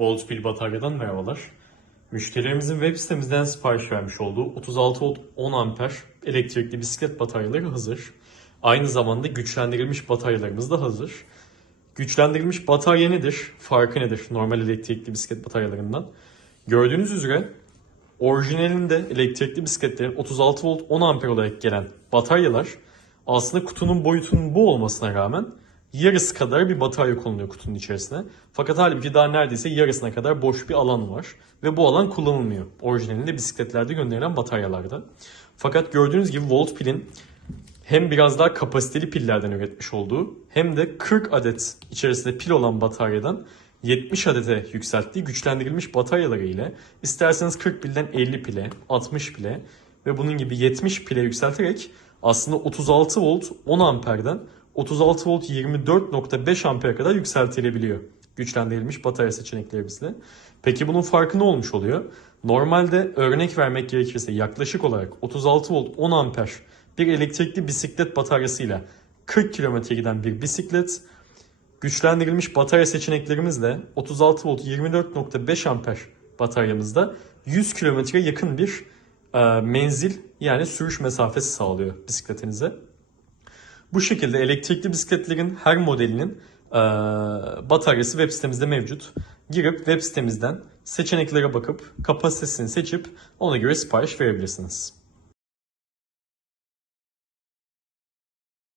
Voltpil bataryadan merhabalar. Müşterilerimizin web sitemizden sipariş vermiş olduğu 36 volt 10 amper elektrikli bisiklet bataryaları hazır. Aynı zamanda güçlendirilmiş bataryalarımız da hazır. Güçlendirilmiş batarya nedir? Farkı nedir normal elektrikli bisiklet bataryalarından? Gördüğünüz üzere orijinalinde elektrikli bisikletlerin 36 volt 10 amper olarak gelen bataryalar aslında kutunun boyutunun bu olmasına rağmen yarısı kadar bir batarya konuluyor kutunun içerisine. Fakat halbuki daha neredeyse yarısına kadar boş bir alan var. Ve bu alan kullanılmıyor. Orijinalinde bisikletlerde gönderilen bataryalarda. Fakat gördüğünüz gibi Voltpil'in hem biraz daha kapasiteli pillerden üretmiş olduğu hem de 40 adet içerisinde pil olan bataryadan 70 adete yükselttiği güçlendirilmiş bataryaları ile isterseniz 40 pilden 50 pile, 60 pile ve bunun gibi 70 pile yükselterek aslında 36 volt 10 amperden 36 volt 24.5 amper kadar yükseltilebiliyor güçlendirilmiş batarya seçeneklerimizle. Peki bunun farkı ne olmuş oluyor? Normalde örnek vermek gerekirse yaklaşık olarak 36 volt 10 amper bir elektrikli bisiklet bataryasıyla 40 kilometre giden bir bisiklet güçlendirilmiş batarya seçeneklerimizle 36 volt 24.5 amper bataryamızda 100 kilometreye yakın bir menzil yani sürüş mesafesi sağlıyor bisikletinize. Bu şekilde elektrikli bisikletlerin her modelinin e, bataryası web sitemizde mevcut. Girip web sitemizden seçeneklere bakıp kapasitesini seçip ona göre sipariş verebilirsiniz.